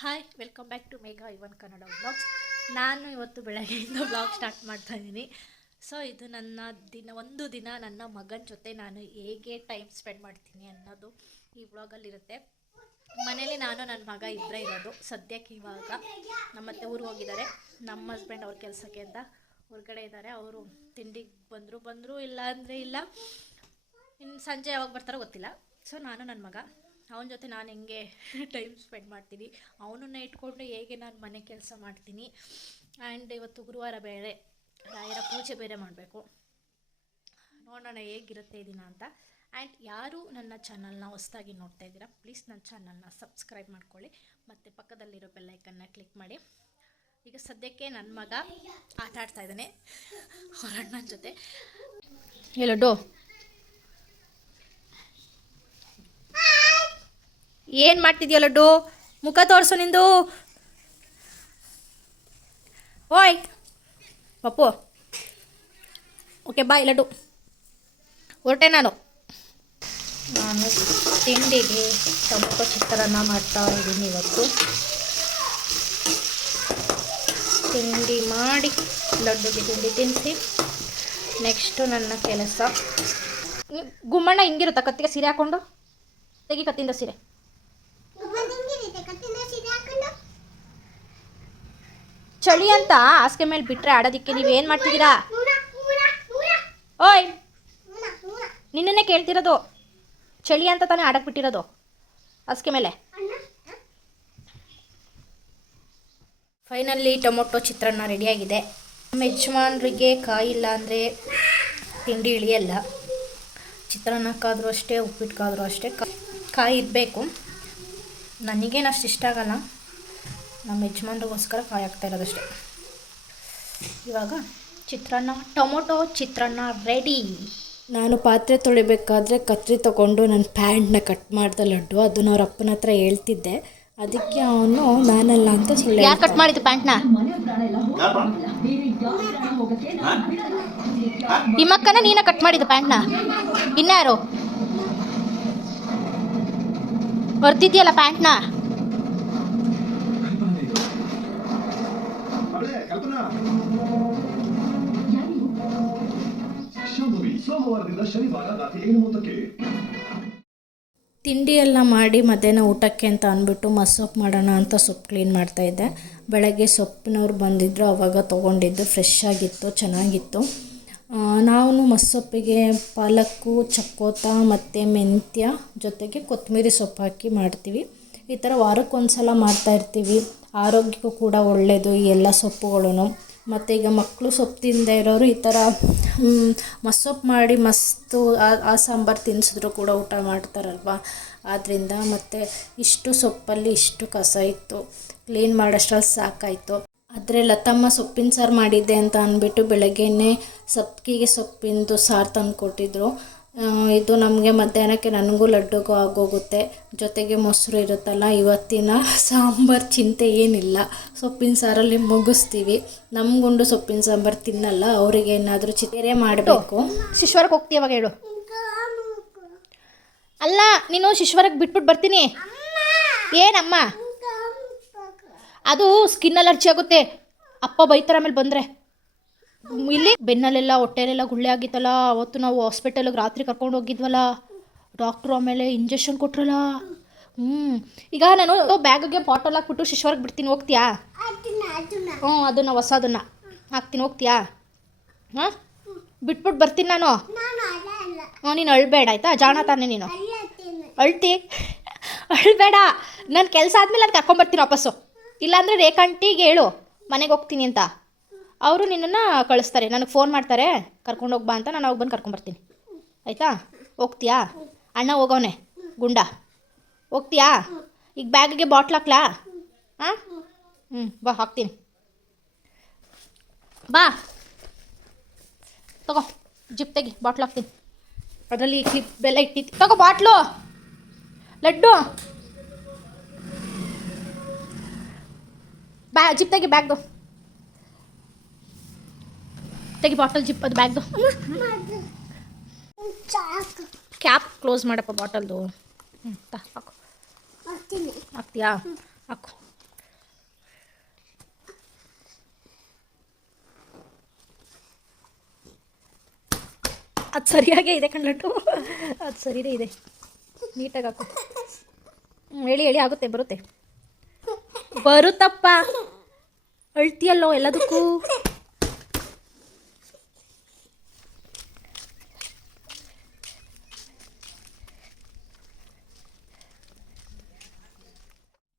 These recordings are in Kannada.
Hi welcome back to Megha ಇವನ್ ಕನ್ನಡ ವ್ಲಾಗ್ಸ್. ನಾನು ಇವತ್ತು ಬೆಳಗ್ಗೆಯಿಂದ ವ್ಲಾಗ್ ಸ್ಟಾರ್ಟ್ ಮಾಡ್ತಾಯಿದ್ದೀನಿ. ಸೊ ಇದು ನನ್ನ ಒಂದು ದಿನ ನನ್ನ ಮಗನ ಜೊತೆ ನಾನು ಹೇಗೆ ಟೈಮ್ ಸ್ಪೆಂಡ್ ಮಾಡ್ತೀನಿ ಅನ್ನೋದು ಈ ವ್ಲಾಗಲ್ಲಿರುತ್ತೆ. ಮನೇಲಿ ನಾನು ನನ್ನ ಮಗ ಇಬ್ಬರೇ ಇರೋದು ಸದ್ಯಕ್ಕೆ. ಇವಾಗ ನಮ್ಮತ್ತೆ ಊರಿಗೆ ಹೋಗಿದ್ದಾರೆ. ನಮ್ಮ ಹಸ್ಬೆಂಡ್ ಅವ್ರ ಕೆಲಸಕ್ಕೆ ಅಂತ ಹೊರಗಡೆ ಇದ್ದಾರೆ. ಅವರು ತಿಂಡಿಗೆ ಬಂದರು ಇಲ್ಲ ಅಂದರೆ ಇಲ್ಲ, ಇನ್ನು ಸಂಜೆ ಯಾವಾಗ ಬರ್ತಾರೋ ಗೊತ್ತಿಲ್ಲ. ಸೊ ನಾನು ನನ್ನ ಮಗ ಅವನ ಜೊತೆ ನಾನು ಹೆಂಗೆ ಟೈಮ್ ಸ್ಪೆಂಡ್ ಮಾಡ್ತೀನಿ, ಅವನನ್ನು ಇಟ್ಕೊಂಡು ಹೇಗೆ ನಾನು ಮನೆ ಕೆಲಸ ಮಾಡ್ತೀನಿ. ಆ್ಯಂಡ್ ಇವತ್ತು ಗುರುವಾರ ಬೇರೆ, ರಾಯರ ಪೂಜೆ ಬೇರೆ ಮಾಡಬೇಕು. ನೋಡೋಣ ಹೇಗಿರುತ್ತೆ ಈ ದಿನ ಅಂತ. ಆ್ಯಂಡ್ ಯಾರು ನನ್ನ ಚಾನಲ್ನ ಹೊಸದಾಗಿ ನೋಡ್ತಾ ಇದ್ದೀರಾ, ಪ್ಲೀಸ್ ನನ್ನ ಚಾನಲ್ನ ಸಬ್ಸ್ಕ್ರೈಬ್ ಮಾಡ್ಕೊಳ್ಳಿ ಮತ್ತು ಪಕ್ಕದಲ್ಲಿರೋ ಬೆಲ್ಲೈಕನ್ನ ಕ್ಲಿಕ್ ಮಾಡಿ. ಈಗ ಸದ್ಯಕ್ಕೆ ನನ್ನ ಮಗ ಆಟ ಆಡ್ತಾ ಇದ್ದಾನೆ ಅವ್ರ ಅಣ್ಣನ ಜೊತೆ. ಎಲ್ಲೋ ಏನು ಮಾಡ್ತಿದ್ಯಾ ಲಡ್ಡು? ಮುಖ ತೋರಿಸು ನಿಂದು. ಓಯ್ ಪಪ್ಪು, ಓಕೆ ಬಾಯ್ ಲಡ್ಡು. ಹೊರಟೆ ನಾನು ತಿಂಡಿಗೆ ಟೊಮೊಟೊ ಚಿತ್ರಾನ್ನ ಮಾಡ್ತಾ ಇದ್ದೀನಿ. ಇವತ್ತು ತಿಂಡಿ ಮಾಡಿ ಲಡ್ಡುಗೆ ತಿಂಡಿ ತಿನ್ನಿಸಿ ನೆಕ್ಸ್ಟು ನನ್ನ ಕೆಲಸ. ಗುಮ್ಮಣ್ಣ ಹಿಂಗಿರುತ್ತಾ ಕತ್ತಿಗೆ ಸೀರೆ ಹಾಕ್ಕೊಂಡು? ತೆಗಿ ಕತ್ತಿಂದ ಸೀರೆ. ಚಳಿ ಅಂತ ಹಾಸಿಗೆ ಮೇಲೆ ಬಿಟ್ಟರೆ ಆಡೋದಕ್ಕೆ ನೀವೇನು ಮಾಡ್ತಿದ್ದೀರಾ? ಓಯ್ ನಿನ್ನೇ ಕೇಳ್ತಿರೋದು, ಚಳಿ ಅಂತ ತಾನೇ ಆಡಕ್ಕೆ ಬಿಟ್ಟಿರೋದು ಹಾಸಿಗೆ ಮೇಲೆ. ಫೈನಲಿ ಟೊಮೊಟೊ ಚಿತ್ರಾನ್ನ ರೆಡಿಯಾಗಿದೆ. ನಮ್ಮ ಯಜಮಾನ್ರಿಗೆ ಕಾಯಿ ಇಲ್ಲ ಅಂದರೆ ತಿಂಡಿ ಇಳಿಯಲ್ಲ. ಚಿತ್ರಾನ್ನಕ್ಕಾದರೂ ಅಷ್ಟೇ, ಉಪ್ಪಿಟ್ಟಕ್ಕಾದರೂ ಅಷ್ಟೇ ಕಾಯಿ ಇರಬೇಕು. ನನಗೇನು ಅಷ್ಟು ಇಷ್ಟ ಆಗಲ್ಲ, ನಮ್ಮ ಯಜಮಾನ್ರಿಗೋಸ್ಕರ ಕಾಯಿ ಹಾಕ್ತಾ ಇರೋದಷ್ಟೇ. ಇವಾಗ ಚಿತ್ರಾನ್ನ, ಟೊಮೊಟೊ ಚಿತ್ರಾನ್ನ ರೆಡಿ. ನಾನು ಪಾತ್ರೆ ತೊಳಿಬೇಕಾದ್ರೆ ಕತ್ರಿ ತೊಗೊಂಡು ನನ್ನ ಪ್ಯಾಂಟ್ನ ಕಟ್ ಮಾಡ್ದೆ ಲಡ್ಡು. ಅದನ್ನ ಅವ್ರ ಅಪ್ಪನ ಹತ್ರ ಹೇಳ್ತಿದ್ದೆ, ಅದಕ್ಕೆ ಅವನು ನಾನಲ್ಲ ಅಂತ ಸುಳ್ಳು. ಯಾರು ಕಟ್ ಮಾಡಿದ್ದು ಪ್ಯಾಂಟ್ನ? ನಿಮ್ಮಕ್ಕನ ನೀನ ಕಟ್ ಮಾಡಿದ್ದು ಪ್ಯಾಂಟ್ನ? ಇನ್ಯಾರು ಹೊರ್ತಿದ್ಯಲ್ಲ ಪ್ಯಾಂಟ್ನ? ತಿಂಡಿ ಎಲ್ಲ ಮಾಡಿ ಮಧ್ಯಾಹ್ನ ಊಟಕ್ಕೆ ಅಂತ ಅಂದ್ಬಿಟ್ಟು ಮಸ್ಸೊಪ್ಪು ಮಾಡೋಣ ಅಂತ ಸೊಪ್ಪು ಕ್ಲೀನ್ ಮಾಡ್ತಾಯಿದ್ದೆ. ಬೆಳಗ್ಗೆ ಸೊಪ್ಪಿನವ್ರು ಬಂದಿದ್ದರು, ಆವಾಗ ತೊಗೊಂಡಿದ್ದು ಫ್ರೆಶ್ ಆಗಿತ್ತು, ಚೆನ್ನಾಗಿತ್ತು. ನಾವು ಮಸ್ಸೊಪ್ಪಿಗೆ ಪಾಲಕ್ಕು, ಚಕ್ಕೋತ ಮತ್ತು ಮೆಂತ್ಯ ಜೊತೆಗೆ ಕೊತ್ತಂಬರಿ ಸೊಪ್ಪು ಹಾಕಿ ಮಾಡ್ತೀವಿ. ಈ ಥರ ವಾರಕ್ಕೊಂದು ಸಲ ಮಾಡ್ತಾಯಿರ್ತೀವಿ. ಆರೋಗ್ಯಕ್ಕೂ ಕೂಡ ಒಳ್ಳೆಯದು ಈ ಎಲ್ಲ ಸೊಪ್ಪುಗಳೂ. ಮತ್ತು ಈಗ ಮಕ್ಕಳು ಸೊಪ್ಪು ತಿನ್ನದೇ ಇರೋರು ಈ ಥರ ಮಸ್ಸೊಪ್ಪು ಮಾಡಿ ಮಸ್ತು ಆ ಸಾಂಬಾರು ತಿನ್ನಿಸಿದ್ರು ಕೂಡ ಊಟ ಮಾಡ್ತಾರಲ್ವ. ಆದ್ದರಿಂದ ಮತ್ತು ಇಷ್ಟು ಸೊಪ್ಪಲ್ಲಿ ಇಷ್ಟು ಕಸ ಇತ್ತು, ಕ್ಲೀನ್ ಮಾಡೋಷ್ಟ್ರಲ್ಲಿ ಸಾಕಾಯಿತು. ಆದರೆ ಲತಮ್ಮ ಸೊಪ್ಪಿನ ಸಾರು ಮಾಡಿದ್ದೆ ಅಂತ ಅಂದ್ಬಿಟ್ಟು ಬೆಳಗ್ಗೆನೇ ಸಬ್ಬಕ್ಕಿಗೆ ಸೊಪ್ಪಿಂದು ಸಾರು ತಂದು ಕೊಟ್ಟಿದ್ರು. ಇದು ನಮಗೆ ಮಧ್ಯಾಹ್ನಕ್ಕೆ ನನಗೂ ಲಡ್ಡುಗೂ ಆಗೋಗುತ್ತೆ. ಜೊತೆಗೆ ಮೊಸರು ಇರುತ್ತಲ್ಲ. ಇವತ್ತಿನ ಸಾಂಬಾರು ಚಿಂತೆ ಏನಿಲ್ಲ, ಸೊಪ್ಪಿನ ಸಾರಲ್ಲಿ ಮುಗಿಸ್ತೀವಿ. ನಮಗುಂಡು ಸೊಪ್ಪಿನ ಸಾಂಬಾರು ತಿನ್ನಲ್ಲ, ಅವರಿಗೆ ಏನಾದರೂ ಚಿತ್ರೆ ಮಾಡಬೇಕು. ಶಿಶ್ವರಕ್ಕೆ ಹೋಗ್ತೀವಿ ಅವಾಗ ಹೇಳು. ಅಲ್ಲ, ನೀನು ಶಿಶ್ವರಕ್ಕೆ ಬಿಟ್ಬಿಟ್ಟು ಬರ್ತೀನಿ. ಏನಮ್ಮ? ಅದು ಸ್ಕಿನ್ ಅಲರ್ಜಿ ಆಗುತ್ತೆ, ಅಪ್ಪ ಬೈತಾರೆ ಆಮೇಲೆ ಬಂದರೆ. ಇಲ್ಲಿ ಬೆನ್ನಲ್ಲೆಲ್ಲ ಹೊಟ್ಟೆಲೆಲ್ಲ ಗುಳ್ಳೆ ಆಗಿತ್ತಲ್ಲ, ಅವತ್ತು ನಾವು ಹಾಸ್ಪಿಟಲ್ಗೆ ರಾತ್ರಿ ಕರ್ಕೊಂಡು ಹೋಗಿದ್ವಲ್ಲ, ಡಾಕ್ಟ್ರು ಆಮೇಲೆ ಇಂಜೆಕ್ಷನ್ ಕೊಟ್ರಲ್ಲ. ಈಗ ನಾನು ಬ್ಯಾಗಿಗೆ ಬಾಟಲ್ ಹಾಕ್ಬಿಟ್ಟು ಶಿಶ್ವರ್ಗೆ ಬಿಡ್ತೀನಿ, ಹೋಗ್ತೀಯಾ? ಅದನ್ನು ಹೊಸದನ್ನು ಹಾಕ್ತೀನಿ, ಹೋಗ್ತೀಯಾ? ಹಾಂ, ಬಿಟ್ಬಿಟ್ಟು ಬರ್ತೀನಿ ನಾನು. ನೀನು ಅಳ್ಬೇಡ ಆಯಿತಾ, ಜಾಣ ತಾನೆ ನೀನು. ಅಳ್ತಿ ಅಳ್ಬೇಡ. ನನ್ನ ಕೆಲಸ ಆದಮೇಲೆ ನಾನು ಕರ್ಕೊಂಬರ್ತೀನಿ ವಾಪಸ್ಸು. ಇಲ್ಲಾಂದರೆ ರೇಖಾಂಟಿಗೆ ಹೇಳು ಮನೆಗೆ ಹೋಗ್ತೀನಿ ಅಂತ, ಅವರು ನಿನ್ನನ್ನು ಕಳಿಸ್ತಾರೆ. ನನಗೆ ಫೋನ್ ಮಾಡ್ತಾರೆ ಕರ್ಕೊಂಡು ಹೋಗ್ಬಾ ಅಂತ, ನಾನು ಅವಾಗ ಬಂದು ಕರ್ಕೊಂಬರ್ತೀನಿ ಆಯಿತಾ? ಹೋಗ್ತೀಯಾ? ಅಣ್ಣ ಹೋಗವನೆ ಗುಂಡ, ಹೋಗ್ತೀಯಾ? ಈಗ ಬ್ಯಾಗಿಗೆ ಬಾಟ್ಲ್ ಹಾಕ್ಲಾ? ಹಾಂ, ಬಾ ಹಾಕ್ತೀನಿ, ಬಾ ತಗೋ. ಜಿಪ್ ತೆಗಿ, ಬಾಟ್ಲ್ ಹಾಕ್ತೀನಿ. ಅದರಲ್ಲಿ ಕ್ಲಿಪ್ ಬೆಲ್ಲ ಇಟ್ಟಿತ್ತು, ತಗೋ ಬಾಟ್ಲು. ಲಡ್ಡು ಜಿಪ್ ತೆಗಿ, ಬ್ಯಾಗ್ದು ತೆಗಿ, ಬಾಟಲ್ ಜಿಪ್, ಅದು ಬ್ಯಾಗ್ದು. ಕ್ಯಾಪ್ ಕ್ಲೋಸ್ ಮಾಡಪ್ಪ ಬಾಟಲ್ದು. ಹಾಕು, ಹಾಕ್ತೀಯಾ? ಹಾಕು. ಅದು ಸರಿಯಾಗೇ ಇದೆ ಕಣ್ಲಟ್ಟು, ಅದು ಸರಿಯೇ ಇದೆ. ನೀಟಾಗಿ ಹಾಕು. ಹೇಳಿ ಹೇಳಿ ಆಗುತ್ತೆ, ಬರುತ್ತಪ್ಪ. ಅಳ್ತಿಯಲ್ಲೋ ಎಲ್ಲದಕ್ಕೂ.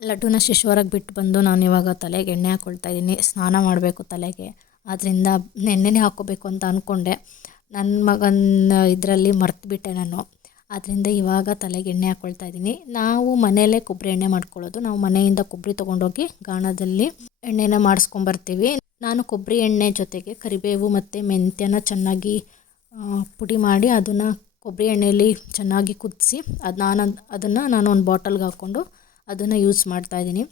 ಲಡ್ಡುನ ಶಿಶುವರಾಗಿ ಬಿಟ್ಟು ಬಂದು ನಾನು ಇವಾಗ ತಲೆಗೆ ಎಣ್ಣೆ ಹಾಕ್ಕೊಳ್ತಾ ಇದ್ದೀನಿ. ಸ್ನಾನ ಮಾಡಬೇಕು ತಲೆಗೆ, ಆದ್ದರಿಂದ ಎಣ್ಣೆನೇ ಹಾಕ್ಕೋಬೇಕು ಅಂತ ಅಂದ್ಕೊಂಡೆ. ನನ್ನ ಮಗನ ಇದರಲ್ಲಿ ಮರ್ತುಬಿಟ್ಟೆ ನಾನು. ಆದ್ದರಿಂದ ಇವಾಗ ತಲೆಗೆ ಎಣ್ಣೆ ಹಾಕ್ಕೊಳ್ತಾ ಇದ್ದೀನಿ. ನಾವು ಮನೆಯಲ್ಲೇ ಕೊಬ್ಬರಿ ಎಣ್ಣೆ ಮಾಡ್ಕೊಳ್ಳೋದು. ನಾವು ಮನೆಯಿಂದ ಕೊಬ್ಬರಿ ತೊಗೊಂಡೋಗಿ ಗಾಣದಲ್ಲಿ ಎಣ್ಣೆನ ಮಾಡಿಸ್ಕೊಂಬರ್ತೀವಿ. ನಾನು ಕೊಬ್ಬರಿ ಎಣ್ಣೆ ಜೊತೆಗೆ ಕರಿಬೇವು ಮತ್ತು ಮೆಂತ್ಯನ ಚೆನ್ನಾಗಿ ಪುಡಿ ಮಾಡಿ ಅದನ್ನು ಕೊಬ್ಬರಿ ಎಣ್ಣೆಯಲ್ಲಿ ಚೆನ್ನಾಗಿ ಕುದಿಸಿ ಅದನ್ನು ನಾನು ಒಂದು ಬಾಟಲ್ಗೆ ಹಾಕ್ಕೊಂಡು ಅದನ್ನು ಯೂಸ್ ಮಾಡ್ತಾಯಿದ್ದೀನಿ.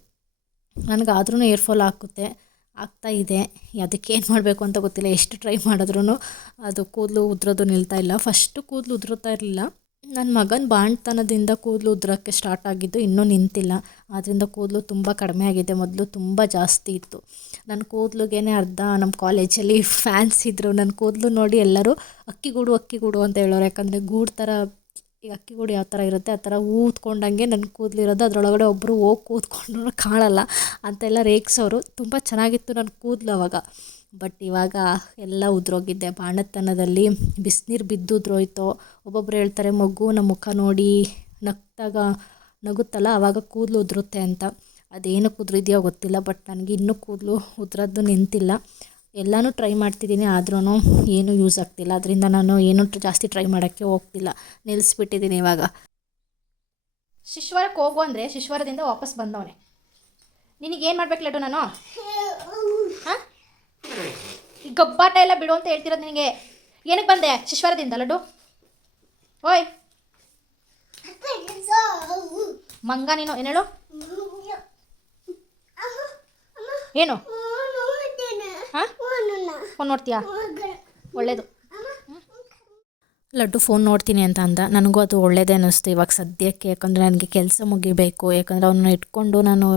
ನನಗಾದ್ರೂ ಏರ್ ಫಾಲ್ ಆಗ್ತಾಯಿದೆ. ಅದಕ್ಕೇನು ಮಾಡಬೇಕು ಅಂತ ಗೊತ್ತಿಲ್ಲ. ಎಷ್ಟು ಟ್ರೈ ಮಾಡಿದ್ರೂ ಅದು ಕೂದಲು ಉದುರೋದು ನಿಲ್ತಾ ಇಲ್ಲ. ಫಸ್ಟು ಕೂದಲು ಉದುರುತ್ತಾ ಇರಲಿಲ್ಲ. ನನ್ನ ಮಗನ ಬಾಣ್ತನದಿಂದ ಕೂದಲು ಉದುರೋಕ್ಕೆ ಸ್ಟಾರ್ಟ್ ಆಗಿದ್ದು, ಇನ್ನೂ ನಿಂತಿಲ್ಲ. ಆದ್ದರಿಂದ ಕೂದಲು ತುಂಬ ಕಡಿಮೆ ಆಗಿದೆ. ಮೊದಲು ತುಂಬ ಜಾಸ್ತಿ ಇತ್ತು. ನನ್ನ ಕೂದಲಿಗೆ ಅರ್ಧ ನಮ್ಮ ಕಾಲೇಜಲ್ಲಿ ಫ್ಯಾನ್ಸ್ ಇದ್ದರು. ನನ್ನ ಕೂದಲು ನೋಡಿ ಎಲ್ಲರೂ ಅಕ್ಕಿಗೂಡು ಅಂತ ಹೇಳೋರು. ಯಾಕಂದರೆ ಗೂಡು ಥರ, ಈಗ ಅಕ್ಕಿಗೂಡು ಯಾವ ಥರ ಇರುತ್ತೆ ಆ ಥರ ಊದ್ಕೊಂಡಂಗೆ ನನ್ನ ಕೂದಲಿರೋದು. ಅದರೊಳಗಡೆ ಒಬ್ಬರು ಹೋಗಿ ಕೂತ್ಕೊಂಡ್ರೂ ಕಾಣಲ್ಲ ಅಂತೆಲ್ಲ ರೇಗಿಸೋರು. ತುಂಬ ಚೆನ್ನಾಗಿತ್ತು ನನ್ನ ಕೂದಲು ಅವಾಗ. ಬಟ್ ಇವಾಗ ಎಲ್ಲ ಉದುರೋಗಿದ್ದೆ. ಬಾಣತನದಲ್ಲಿ ಬಿಸಿನೀರು ಬಿದ್ದು ಉದುರೋಯ್ತೋ. ಒಬ್ಬೊಬ್ರು ಹೇಳ್ತಾರೆ ಮಗುನ ಮುಖ ನೋಡಿ ನಗುತ್ತಲ್ಲ ಆವಾಗ ಕೂದಲು ಉದುರುತ್ತೆ ಅಂತ. ಅದೇನಕ್ಕೆ ಉದುರಿದೆಯೋ ಗೊತ್ತಿಲ್ಲ. ಬಟ್ ನನಗೆ ಇನ್ನೂ ಕೂದಲು ಉದುರೋದು ನಿಂತಿಲ್ಲ. ಎಲ್ಲನೂ ಟ್ರೈ ಮಾಡ್ತಿದ್ದೀನಿ, ಆದ್ರೂ ಏನೂ ಯೂಸ್ ಆಗ್ತಿಲ್ಲ. ಅದರಿಂದ ನಾನು ಏನೂ ಜಾಸ್ತಿ ಟ್ರೈ ಮಾಡೋಕ್ಕೆ ಹೋಗ್ತಿಲ್ಲ, ನಿಲ್ಲಿಸ್ಬಿಟ್ಟಿದ್ದೀನಿ ಇವಾಗ. ಶಿಶ್ವರಕ್ಕೆ ಹೋಗು ಅಂದರೆ ಶಿಶ್ವರದಿಂದ ವಾಪಸ್ ಬಂದವನೆ. ನಿನಗೇನು ಮಾಡ್ಬೇಕು ಲಡ್ಡು ನಾನು? ಹಾಂ, ಗಬ್ಬಾಟ ಎಲ್ಲ ಬಿಡು ಅಂತ ಹೇಳ್ತಿರೋದು ನಿನಗೆ. ಏನಕ್ಕೆ ಬಂದೆ ಶಿಶ್ವರದಿಂದ ಲಡ್ಡು? ಓಯ್ ಮಂಗ ನೀನು, ಏನು ಹೇಳು? ಏನು ಹಾಂ, ಫೋನ್ ನೋಡ್ತೀಯಾ? ಒಳ್ಳೇದು. ಲಡ್ಡು ಫೋನ್ ನೋಡ್ತೀನಿ ಅಂತ ಅಂದ. ನನಗೂ ಅದು ಒಳ್ಳೇದೇ ಅನ್ನಿಸ್ತು ಇವಾಗ ಸದ್ಯಕ್ಕೆ. ಯಾಕಂದರೆ ನನಗೆ ಕೆಲಸ ಮುಗಿಬೇಕು. ಯಾಕಂದರೆ ಅವನ್ನ ಇಟ್ಕೊಂಡು ನಾನು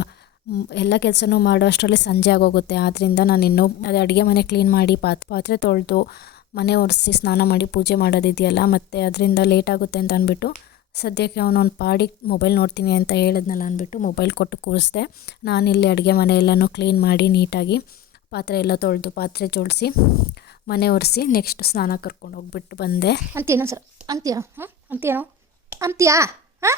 ಎಲ್ಲ ಕೆಲಸನೂ ಮಾಡೋ ಅಷ್ಟರಲ್ಲಿ ಸಂಜೆ ಆಗೋಗುತ್ತೆ. ಆದ್ದರಿಂದ ನಾನು ಇನ್ನೂ ಅಡುಗೆ ಮನೆ ಕ್ಲೀನ್ ಮಾಡಿ ಪಾತ್ರೆ ತೊಳೆದು ಮನೆ ಒರೆಸಿ ಸ್ನಾನ ಮಾಡಿ ಪೂಜೆ ಮಾಡೋದಿದೆಯಲ್ಲ, ಮತ್ತು ಅದರಿಂದ ಲೇಟ್ ಆಗುತ್ತೆ ಅಂತ ಅಂದ್ಬಿಟ್ಟು ಸದ್ಯಕ್ಕೆ ಅವನೊಂದು ಪಾಡಿಗೆ ಮೊಬೈಲ್ ನೋಡ್ತೀನಿ ಅಂತ ಹೇಳಿದ್ನಲ್ಲ ಅಂದ್ಬಿಟ್ಟು ಮೊಬೈಲ್ ಕೊಟ್ಟು ಕೂರಿಸ್ದೆ. ನಾನಿಲ್ಲಿ ಅಡುಗೆ ಮನೆ ಎಲ್ಲನೂ ಕ್ಲೀನ್ ಮಾಡಿ ನೀಟಾಗಿ ಪಾತ್ರೆ ಎಲ್ಲ ತೊಳೆದು ಪಾತ್ರೆ ಜೋಡಿಸಿ ಮನೆ ಒರೆಸಿ ನೆಕ್ಸ್ಟ್ ಸ್ನಾನ ಕರ್ಕೊಂಡು ಹೋಗ್ಬಿಟ್ಟು ಬಂದೆ. ಅಂತೀನೋ ಸರ್? ಅಂತೀಯಾ? ಹಾಂ, ಅಂತೀಯೋ? ಅಂತೀಯಾ? ಹಾಂ,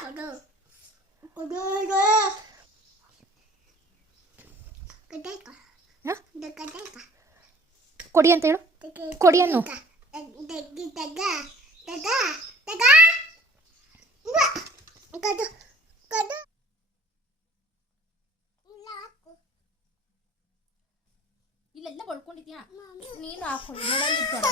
ಕೊಡಿ ಅಂತ ಹೇಳು. ಕೊಡಿ ಅನ್ನು. ಇಲ್ಲೆಲ್ಲ ಬಳ್ಕೊಂಡಿದ್ಯಾ ನೀನು? ಹಾಕೊಳ್ಳಿ ನೋಡಲ್ಲಿದ್ದಾರ.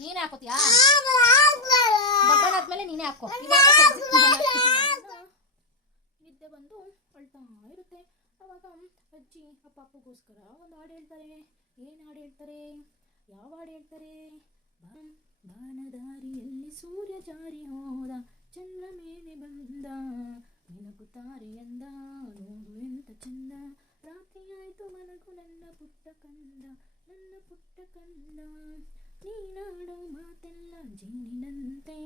ನೀನೇ ಹಾಕೋತಿಯಾ? ದೊಡ್ಡವನಾದ್ಮೇಲೆ ನೀನೇ ಹಾಕೋ. ನಿದ್ದೆ ಬಂದು ಅಳ್ತಾ ಇರುತ್ತೆ. ಅವಾಗ ಅಜ್ಜಿ ಅಪ್ಪಗೋಸ್ಕರ ಒಂದು ಹಾಡು ಹೇಳ್ತಾರೆ. ಏನು ಹಾಡು ಹೇಳ್ತಾರೆ? ಯಾವ ಹಾಡು ಹೇಳ್ತಾರೆ? ಬಾನದಾರಿಯಲ್ಲಿ ಸೂರ್ಯ ಜಾರಿ ಹೋದ, ಚಂದ್ರ ಮೇಲೆ ಬಂದ, ಮಿನುಗುತ್ತಾರೆ ಎಂದ, ನೋಡು ಎಂತ ಚಂದ, ರಾತ್ರಿಯಾಯ್ತು ಮನಗು ನನ್ನ ಪುಟ್ಟ ಕಂದ, ನನ್ನ ಪುಟ್ಟ ಕಂದ, ನೀನಾಡೋ ಮಾತೆಲ್ಲ ಜೇನಿನಂತೆ,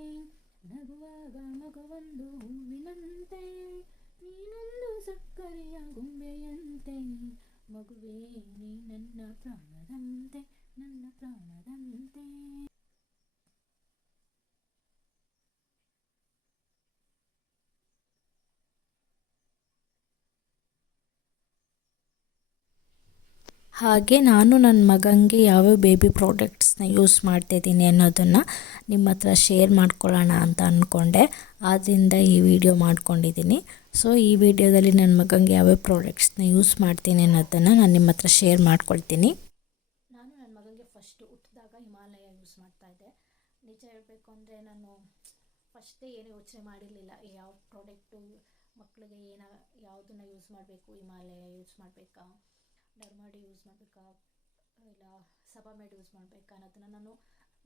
ನಗುವಾಗ ಮಗುವೊಂದು ಹೂವಿನಂತೆ, ನೀನೊಂದು ಸಕ್ಕರೆಯ ಗೊಂಬೆಯಂತೆ, ಮಗುವೇ ನೀ ನನ್ನ ಪ್ರಾಣದಂತೆ, ನನ್ನ ಪ್ರಾಣದಂತೆ. ಹಾಗೆ ನಾನು ನನ್ನ ಮಗನಿಗೆ ಯಾವ್ಯಾವ ಬೇಬಿ ಪ್ರಾಡಕ್ಟ್ಸ್ನ ಯೂಸ್ ಮಾಡ್ತಾಯಿದ್ದೀನಿ ಅನ್ನೋದನ್ನು ನಿಮ್ಮ ಹತ್ರ ಶೇರ್ ಮಾಡ್ಕೊಳ್ಳೋಣ ಅಂತ ಅಂದ್ಕೊಂಡೆ. ಆದ್ದರಿಂದ ಈ ವಿಡಿಯೋ ಮಾಡ್ಕೊಂಡಿದ್ದೀನಿ. ಸೊ ಈ ವಿಡಿಯೋದಲ್ಲಿ ನನ್ನ ಮಗನಿಗೆ ಯಾವ್ಯಾವ ಪ್ರಾಡಕ್ಟ್ಸ್ನ ಯೂಸ್ ಮಾಡ್ತೀನಿ ಅನ್ನೋದನ್ನು ನಾನು ನಿಮ್ಮ ಹತ್ರ ಶೇರ್ ಮಾಡ್ಕೊಳ್ತೀನಿ. ನಾನು ನನ್ನ ಮಗನಿಗೆ ಫಸ್ಟು ಹುಟ್ಟಿದಾಗ ಹಿಮಾಲಯ ಯೂಸ್ ಮಾಡ್ತಾಯಿದ್ದೆ. ನಿಜ ಹೇಳಬೇಕು ಅಂದರೆ ನಾನು ಫಸ್ಟೇ ಏನು ಯೋಚನೆ ಮಾಡಿರಲಿಲ್ಲ. ಯಾವ ಪ್ರಾಡಕ್ಟು ಮಕ್ಕಳಿಗೆ ಯಾವುದನ್ನು ಯೂಸ್ ಮಾಡಬೇಕು, ಹಿಮಾಲಯ ಯೂಸ್ ಮಾಡಬೇಕಾ, ಡರ್ಮಾಡಿ ಯೂಸ್ ಮಾಡಬೇಕಾ, ಇಲ್ಲ ಸಬಾಮೆಡ್ ಯೂಸ್ ಮಾಡಬೇಕಾ ಅನ್ನೋದನ್ನು ನಾನು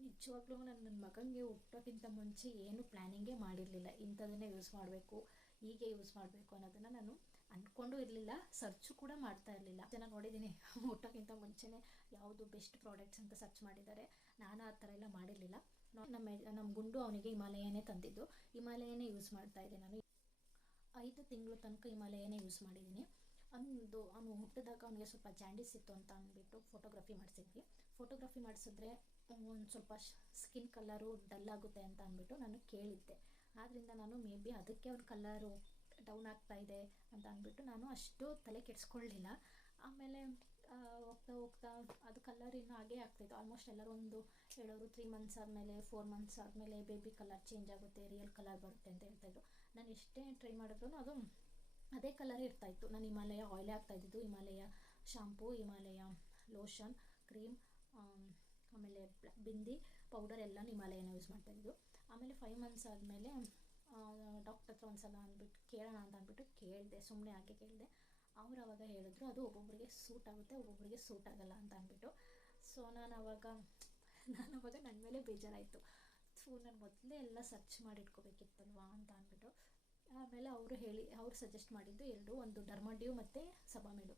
ನಿಜವಾಗ್ಲೂ ನನ್ನ ಮಗನಿಗೆ ಹುಟ್ಟೋಕ್ಕಿಂತ ಮುಂಚೆ ಏನು ಪ್ಲ್ಯಾನಿಂಗೇ ಮಾಡಿರಲಿಲ್ಲ. ಇಂಥದನ್ನೇ ಯೂಸ್ ಮಾಡಬೇಕು, ಹೀಗೆ ಯೂಸ್ ಮಾಡಬೇಕು ಅನ್ನೋದನ್ನು ನಾನು ಅಂದ್ಕೊಂಡು ಇರಲಿಲ್ಲ, ಸರ್ಚು ಕೂಡ ಮಾಡ್ತಾ ಇರಲಿಲ್ಲ. ಜನ ನೋಡಿದ್ದೀನಿ ಊಟಕ್ಕಿಂತ ಮುಂಚೆನೇ ಯಾವುದು ಬೆಸ್ಟ್ ಪ್ರಾಡಕ್ಟ್ಸ್ ಅಂತ ಸರ್ಚ್ ಮಾಡಿದ್ದಾರೆ. ನಾನು ಆ ಥರ ಎಲ್ಲ ಮಾಡಿರಲಿಲ್ಲ. ನಮ್ಮ ಗುಂಡು ಅವನಿಗೆ ಹಿಮಾಲಯನೇ ತಂದಿದ್ದು, ಹಿಮಾಲಯನೇ ಯೂಸ್ ಮಾಡ್ತಾ ಇದ್ದೆ ನಾನು. 5 ತಿಂಗಳು ತನಕ ಹಿಮಾಲಯನೇ ಯೂಸ್ ಮಾಡಿದ್ದೀನಿ. ಅವನು ಹುಟ್ಟಿದಾಗ ಅವನಿಗೆ ಸ್ವಲ್ಪ ಜಾಂಡೀಸ್ ಇತ್ತು ಅಂತ ಅಂದ್ಬಿಟ್ಟು ಫೋಟೋಗ್ರಫಿ ಮಾಡಿಸಿದ್ವಿ. ಫೋಟೋಗ್ರಫಿ ಮಾಡಿಸಿದ್ರೆ ಒಂದು ಸ್ವಲ್ಪ ಸ್ಕಿನ್ ಕಲರು ಡಲ್ ಆಗುತ್ತೆ ಅಂತ ಅಂದ್ಬಿಟ್ಟು ನಾನು ಕೇಳಿದ್ದೆ. ಆದ್ದರಿಂದ ನಾನು ಮೇ ಬಿ ಅದಕ್ಕೆ ಅವ್ನ ಕಲರು ಡೌನ್ ಆಗ್ತಾ ಇದೆ ಅಂತ ಅಂದ್ಬಿಟ್ಟು ನಾನು ಅಷ್ಟು ತಲೆ ಕೆಡಿಸ್ಕೊಳ್ಳಿಲ್ಲ. ಆಮೇಲೆ ಹೋಗ್ತಾ ಹೋಗ್ತಾ ಅದು ಕಲರ್ ಇನ್ನೂ ಹಾಗೇ ಆಗ್ತಾಯಿತ್ತು. ಆಲ್ಮೋಸ್ಟ್ ಎಲ್ಲರೂ ಹೇಳೋರು 3 ಮಂತ್ಸ್ ಆದಮೇಲೆ 4 ಮಂತ್ಸ್ ಆದಮೇಲೆ ಬೇಬಿ ಕಲರ್ ಚೇಂಜ್ ಆಗುತ್ತೆ, ರಿಯಲ್ ಕಲರ್ ಬರುತ್ತೆ ಅಂತ ಹೇಳ್ತಾಯಿದ್ರು. ನಾನು ಎಷ್ಟೇ ಟ್ರೈ ಮಾಡಿದ್ರು ಅದು ಅದೇ ಕಲರೇ ಇರ್ತಾಯಿತ್ತು. ನಾನು ಹಿಮಾಲಯ ಆಯಿಲೇ ಆಗ್ತಾಯಿದ್ದು, Himalaya shampoo, Himalaya lotion, cream, ಆಮೇಲೆ ಬಿಂದಿ ಪೌಡರ್ ಎಲ್ಲ ಹಿಮಾಲಯನ ಯೂಸ್ ಮಾಡ್ತಾಯಿದ್ದು. ಆಮೇಲೆ 5 ಮಂತ್ಸ್ ಆದಮೇಲೆ ಡಾಕ್ಟರ್ ಹತ್ರ ಒಂದ್ಸಲ ಅಂದ್ಬಿಟ್ಟು ಕೇಳೋಣ ಅಂತ ಅಂದ್ಬಿಟ್ಟು ಕೇಳಿದೆ, ಸುಮ್ಮನೆ ಹಾಗೆ ಕೇಳಿದೆ. ಅವ್ರು ಅವಾಗ ಹೇಳಿದ್ರು ಅದು ಒಬ್ಬೊಬ್ಬರಿಗೆ ಸೂಟ್ ಆಗುತ್ತೆ, ಒಬ್ಬೊಬ್ಬರಿಗೆ ಸೂಟ್ ಆಗಲ್ಲ ಅಂತ ಅಂದ್ಬಿಟ್ಟು. ಸೊ ನಾನು ಅವಾಗ ನನ್ನ ಮೇಲೆ ಬೇಜಾರಾಯಿತು. ನಾನು ಮೊದಲೇ ಎಲ್ಲ ಸರ್ಚ್ ಮಾಡಿ ಇಟ್ಕೋಬೇಕಿತ್ತಲ್ವಾ ಅಂತ ಅಂದ್ಬಿಟ್ಟು. ಆಮೇಲೆ ಅವರು ಸಜೆಸ್ಟ್ ಮಾಡಿದ್ದು 2, ಒಂದು ಡರ್ಮಾಡ್ಯೂ ಮತ್ತು ಸಬಾಮೆಡು.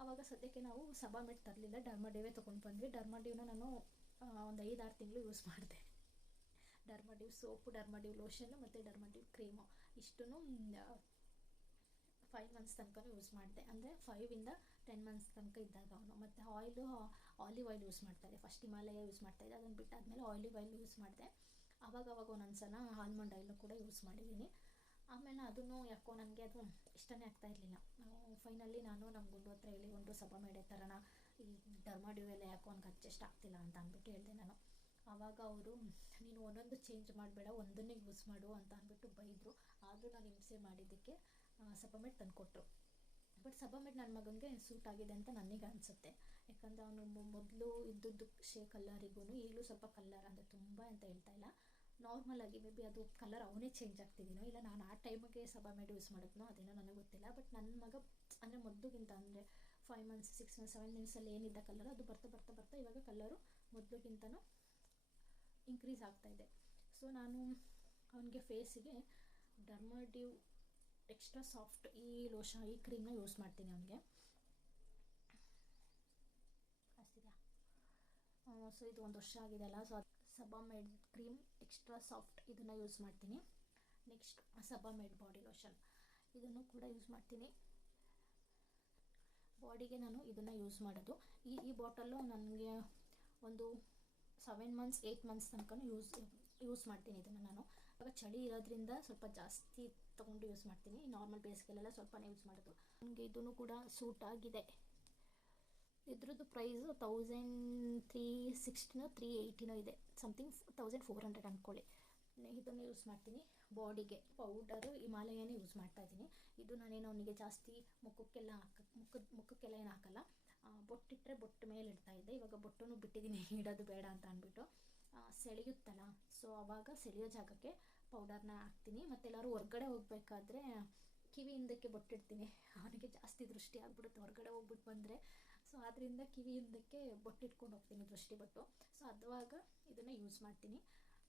ಆವಾಗ ಸದ್ಯಕ್ಕೆ ನಾವು ಸಬಾಮೆಡ್ ತರಲಿಲ್ಲ, ಡರ್ಮಾಡ್ಯೂವೇ ತೊಗೊಂಡು ಬಂದ್ವಿ. ಡರ್ಮಾಡ್ಯೂನ ನಾನು ಒಂದು 5-6 ತಿಂಗಳು ಯೂಸ್ ಮಾಡಿದೆ. ಡರ್ಮಾಡ್ಯೂ ಸೋಪು, ಡರ್ಮಾಡ್ಯೂ ಲೋಷನ್ನು ಮತ್ತು ಡರ್ಮಾಡ್ಯೂ ಕ್ರೀಮು ಇಷ್ಟೂ 5 ಮಂತ್ಸ್ ತನಕ ಯೂಸ್ ಮಾಡಿದೆ. ಅಂದರೆ 5ಇಂದ 10 ಮಂತ್ಸ್ ತನಕ ಇದ್ದಾಗ ಅವನು. ಮತ್ತು ಆಲಿವ್ ಆಯಿಲ್ ಯೂಸ್ ಮಾಡ್ತಾಯಿದ್ದೆ. ಫಸ್ಟ್ ಹಿಮಾಲಯ ಯೂಸ್ ಮಾಡ್ತಾಯಿದ್ದೆ, ಅದನ್ನು ಬಿಟ್ಟಾದಮೇಲೆ ಆಲಿವ್ ಆಯಿಲ್ ಯೂಸ್ ಮಾಡಿದೆ. ಆವಾಗವಾಗ ಒಂದೊಂದ್ಸಲ ಆಲ್ಮಂಡ್ ಆಯಿಲು ಕೂಡ ಯೂಸ್ ಮಾಡಿದ್ದೀನಿ. ಆಮೇಲೆ ಅದನ್ನು ಯಾಕೋ ನನಗೆ ಅದು ಇಷ್ಟನೇ ಆಗ್ತಾಯಿರಲಿಲ್ಲ. ಫೈನಲಿ ನಾನು ನಮ್ಮ ಗುಂಡು ಹತ್ರ ಹೇಳಿ ಒಂದು ಸಬಾಮೆಡೆ ತರೋಣ, ಈ ಡರ್ಮಾಡ್ಯೂ ಎಲ್ಲ ಯಾಕೋ ಅವ್ನಿಗೆ ಅಡ್ಜಸ್ಟ್ ಆಗ್ತಿಲ್ಲ ಅಂತ ಅಂದ್ಬಿಟ್ಟು ಹೇಳಿದೆ ನಾನು. ಆವಾಗ ಅವರು ನೀನು ಒಂದೊಂದು ಚೇಂಜ್ ಮಾಡಬೇಡ, ಒಂದನ್ನೇ ಯೂಸ್ ಮಾಡು ಅಂತ ಅಂದ್ಬಿಟ್ಟು ಬೈದರು. ಆದರೂ ನಾನು ಹಿಂಸೆ ಮಾಡಿದ್ದಕ್ಕೆ ಸಬಾಮೆಡ್ ತಂದುಕೊಟ್ರು. ಬಟ್ ಸಬಾಮೆಡ್ ನನ್ನ ಮಗನಿಗೆ ಸೂಟ್ ಆಗಿದೆ ಅಂತ ನನಗೆ ಅನಿಸುತ್ತೆ. ಯಾಕಂದರೆ ಅವನು ಮೊದಲು ಇದ್ದದ್ದು ಕಲ್ಲರಿಗೂ ಈಗಲೂ ಸ್ವಲ್ಪ ಕಲ್ಲರ್ ಅಂದರೆ ತುಂಬ ಅಂತ ಹೇಳ್ತಾ ಇಲ್ಲ, ನಾರ್ಮಲಾಗಿ ಮೇ ಬಿ ಅದು ಕಲರ್ ಅವನೇ ಚೇಂಜ್ ಆಗ್ತಿದ್ದೀನೋ ಇಲ್ಲ ನಾನು ಆ ಟೈಮಿಗೆ ಸಬಾಮೆಡ್ ಯೂಸ್ ಮಾಡಿದ್ನೋ ಅದೇನೋ ನನಗೆ ಗೊತ್ತಿಲ್ಲ. ಬಟ್ ನನ್ನ ಮಗ ಅಂದರೆ ಮೊದಲಿಗಿಂತ ಅಂದರೆ 5 ಮಂತ್ಸ್ 6 ಮಂತ್ಸ್ 7 ಮಂತ್ಸಲ್ಲಿ ಏನಿದ್ದ ಕಲರ್ ಅದು ಬರ್ತಾ ಇವಾಗ ಕಲರು ಮೊದಲಿಗಿಂತನೂ ಇನ್ಕ್ರೀಸ್ ಆಗ್ತಾಯಿದೆ. ಸೊ ನಾನು ಅವನಿಗೆ ಫೇಸಿಗೆ ಡರ್ಮಾಡ್ಯೂ ಎಕ್ಸ್ಟ್ರಾ ಸಾಫ್ಟ್ ಈ ಕ್ರೀಮ್ನ ಯೂಸ್ ಮಾಡ್ತೀನಿ ಅವನಿಗೆ. ಅಷ್ಟಿದೆಯಾ? ಸೊ ಇದು 1 ವರ್ಷ ಆಗಿದೆ ಅಲ್ಲ, ಸೊ ಸಬಾಮೆಡ್ ಕ್ರೀಮ್ ಎಕ್ಸ್ಟ್ರಾ ಸಾಫ್ಟ್ ಇದನ್ನು ಯೂಸ್ ಮಾಡ್ತೀನಿ. ನೆಕ್ಸ್ಟ್ ಸಬಾಮೆಡ್ ಬಾಡಿ ಲೋಷನ್ ಇದನ್ನು ಕೂಡ ಯೂಸ್ ಮಾಡ್ತೀನಿ. ಬಾಡಿಗೆ ನಾನು ಇದನ್ನು ಯೂಸ್ ಮಾಡೋದು. ಈ ಬಾಟಲ್ಲು ನನಗೆ ಒಂದು 7 ಮಂತ್ಸ್ 8 ಮಂತ್ಸ್ ತನಕ ಯೂಸ್ ಮಾಡ್ತೀನಿ ಇದನ್ನು ನಾನು. ಇವಾಗ ಚಳಿ ಇರೋದ್ರಿಂದ ಸ್ವಲ್ಪ ಜಾಸ್ತಿ ತೊಗೊಂಡು ಯೂಸ್ ಮಾಡ್ತೀನಿ. ನಾರ್ಮಲ್ ಬೇಸಿಗೆಲೆಲ್ಲ ಸ್ವಲ್ಪನೇ ಯೂಸ್ ಮಾಡೋದು. ನನಗೆ ಇದನ್ನು ಕೂಡ ಸೂಟ್ ಆಗಿದೆ. ಇದ್ರದ್ದು ಪ್ರೈಸು 1360 380 ಇದೆ, ಸಮಥಿಂಗ್ 1400 ಅಂದ್ಕೊಳ್ಳಿ. ಇದನ್ನು ಯೂಸ್ ಮಾಡ್ತೀನಿ. ಬಾಡಿಗೆ ಪೌಡರು ಹಿಮಾಲಯನೇ ಯೂಸ್ ಮಾಡ್ತಾಯಿದ್ದೀನಿ. ಇದು ನಾನೇನು ಅವನಿಗೆ ಜಾಸ್ತಿ ಮುಖಕ್ಕೆಲ್ಲ ಏನು ಹಾಕಲ್ಲ. ಬೊಟ್ಟಿಟ್ಟರೆ ಬೊಟ್ಟು ಮೇಲೆ ಇಡ್ತಾಯಿದ್ದೆ, ಇವಾಗ ಬೊಟ್ಟನ್ನು ಬಿಟ್ಟಿದ್ದೀನಿ, ಇಡೋದು ಬೇಡ ಅಂತ ಅಂದ್ಬಿಟ್ಟು. ಸೆಳೆಯುತ್ತಲ್ಲ, ಸೊ ಆವಾಗ ಸೆಳೆಯೋ ಜಾಗಕ್ಕೆ ಪೌಡರ್ನ ಹಾಕ್ತೀನಿ. ಮತ್ತು ಎಲ್ಲರೂ ಹೊರ್ಗಡೆ ಹೋಗಬೇಕಾದ್ರೆ ಕಿವಿ ಹಿಂದಕ್ಕೆ ಬೊಟ್ಟಿಡ್ತೀನಿ. ಅವನಿಗೆ ಜಾಸ್ತಿ ದೃಷ್ಟಿ ಆಗ್ಬಿಡುತ್ತೆ ಹೊರಗಡೆ ಹೋಗ್ಬಿಟ್ಟು ಬಂದರೆ. ಸೊ ಆದ್ದರಿಂದ ಕಿವಿ ಹಿಂದಕ್ಕೆ ಬೊಟ್ಟಿಟ್ಕೊಂಡು ಹೋಗ್ತೀನಿ, ದೃಷ್ಟಿ ಬೊಟ್ಟು. ಸೊ ಅದುವಾಗ ಇದನ್ನು ಯೂಸ್ ಮಾಡ್ತೀನಿ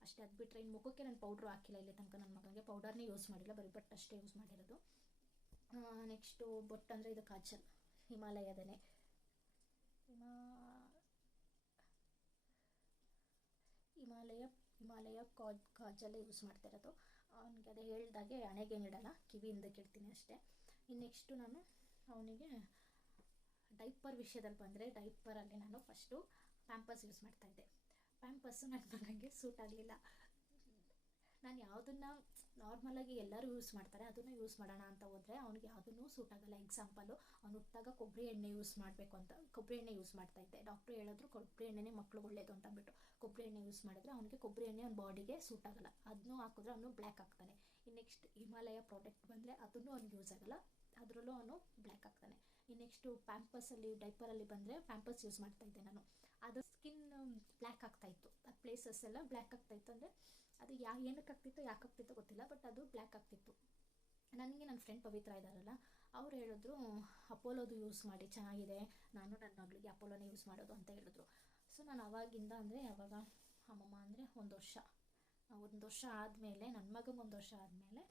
ಅಷ್ಟೇ. ಅದು ಬಿಟ್ಟರೆ ಇನ್ನು ಮುಖಕ್ಕೆ ನಾನು ಪೌಡ್ರು ಹಾಕಿಲ್ಲ ಇಲ್ಲಿ ತನಕ. ನನ್ನ ಮಗನಿಗೆ ಪೌಡರ್ನೇ ಯೂಸ್ ಮಾಡಿಲ್ಲ, ಬರೀ ಬಟ್ ಅಷ್ಟೇ ಯೂಸ್ ಮಾಡಿರೋದು. ನೆಕ್ಸ್ಟು ಬೊಟ್ಟು ಅಂದರೆ ಇದು ಕಾಜಲ್, ಹಿಮಾಲಯದನೇ ಹಿಮಾಲಯ ಕಾಜಲ್ಲೇ ಯೂಸ್ ಮಾಡ್ತಾ ಇರೋದು. ಅವನಿಗೆ ಅದೇ ಹೇಳ್ದಾಗೆ ಹಣೆಗೇನಿಡಲ್ಲ, ಕಿವಿ ಹಿಂದಕ್ಕೆ ಇಡ್ತೀನಿ ಅಷ್ಟೇ. ಇನ್ನು ನೆಕ್ಸ್ಟು ನಾನು ಅವನಿಗೆ ಡೈಪರ್ ವಿಷಯದಲ್ಲಿ ಬಂದರೆ, ಡೈಪರಲ್ಲಿ ನಾನು ಫಸ್ಟು ಪ್ಯಾಂಪರ್ಸ್ ಯೂಸ್ ಮಾಡ್ತಾಯಿದ್ದೆ. ಪ್ಯಾಂಪರ್ಸು ನನ್ನ ಮಗನಿಗೆ ಸೂಟ್ ಆಗಲಿಲ್ಲ. ನಾನು ಯಾವುದನ್ನು ನಾರ್ಮಲಾಗಿ ಎಲ್ಲರೂ ಯೂಸ್ ಮಾಡ್ತಾರೆ ಅದನ್ನು ಯೂಸ್ ಮಾಡೋಣ ಅಂತ ಹೋದರೆ ಅವ್ನಿಗೆ ಯಾವುದೂ ಸೂಟ್ ಆಗೋಲ್ಲ. ಎಕ್ಸಾಂಪಲು ಅವ್ನು ಹುಟ್ಟಾಗ ಕೊಬ್ಬರಿ ಎಣ್ಣೆ ಯೂಸ್ ಮಾಡಬೇಕು ಅಂತ ಕೊಬ್ಬರಿ ಎಣ್ಣೆ ಯೂಸ್ ಮಾಡ್ತಾಯಿದ್ದೆ. ಡಾಕ್ಟ್ರು ಹೇಳಿದ್ರು ಕೊಬ್ಬರಿ ಎಣ್ಣೆನೇ ಮಕ್ಳಿಗೆ ಒಳ್ಳೇದು ಅಂತ ಅಂದ್ಬಿಟ್ಟು ಕೊಬ್ಬರಿ ಎಣ್ಣೆ ಯೂಸ್ ಮಾಡಿದ್ರೆ ಅವನಿಗೆ ಕೊಬ್ಬರಿ ಎಣ್ಣೆ ಅವ್ನ ಬಾಡಿಗೆ ಸೂಟ್ ಆಗೋಲ್ಲ. ಅದನ್ನೂ ಹಾಕಿದ್ರೆ ಅವನು ಬ್ಲ್ಯಾಕ್ ಆಗ್ತಾನೆ. ಇನ್ನು ನೆಕ್ಸ್ಟ್ ಹಿಮಾಲಯ ಪ್ರಾಡಕ್ಟ್ ಬಂದರೆ ಅದನ್ನು ಅವ್ನಿಗೆ ಯೂಸ್ ಆಗೋಲ್ಲ, ಅದರಲ್ಲೂ ಅವನು ಬ್ಲ್ಯಾಕ್ ಆಗ್ತಾನೆ. ಇನ್ನು ನೆಕ್ಸ್ಟು ಪ್ಯಾಂಪರ್ಸಲ್ಲಿ ಡೈಪರಲ್ಲಿ ಬಂದರೆ ಪ್ಯಾಂಪರ್ಸ್ ಯೂಸ್ ಮಾಡ್ತಾಯಿದ್ದೆ ನಾನು. ಅದು ಸ್ಕಿನ್ ಬ್ಲ್ಯಾಕ್ ಆಗ್ತಾಯಿತ್ತು, ಆ ಪ್ಲೇಸಸ್ ಎಲ್ಲ ಬ್ಲ್ಯಾಕ್ ಆಗ್ತಾಯಿತ್ತು. ಅಂದರೆ ಅದು ಏನಕ್ಕೆ ಆಗ್ತಿತ್ತು ಯಾಕೆ ಆಗ್ತಿತ್ತೋ ಗೊತ್ತಿಲ್ಲ, ಬಟ್ ಅದು ಬ್ಲ್ಯಾಕ್ ಆಗ್ತಿತ್ತು. ನನಗೆ ನನ್ನ ಫ್ರೆಂಡ್ ಪವಿತ್ರ ಇದ್ದಾರಲ್ಲ, ಅವ್ರು ಹೇಳಿದ್ರು ಅಪೋಲೋದು ಯೂಸ್ ಮಾಡಿ ಚೆನ್ನಾಗಿದೆ, ನಾನು ನನ್ನ ಮಗಳಿಗೆ ಅಪೋಲೋನೇ ಯೂಸ್ ಮಾಡೋದು ಅಂತ ಹೇಳಿದ್ರು. ಸೊ ನಾನು ಆವಾಗಿಂದ ಅಂದರೆ ಯಾವಾಗ ಅಮ್ಮಮ್ಮ ಅಂದರೆ 1 ವರ್ಷ ಆದಮೇಲೆ, ನನ್ನ ಮಗಂಗೆ 1 ವರ್ಷ ಆದಮೇಲೆ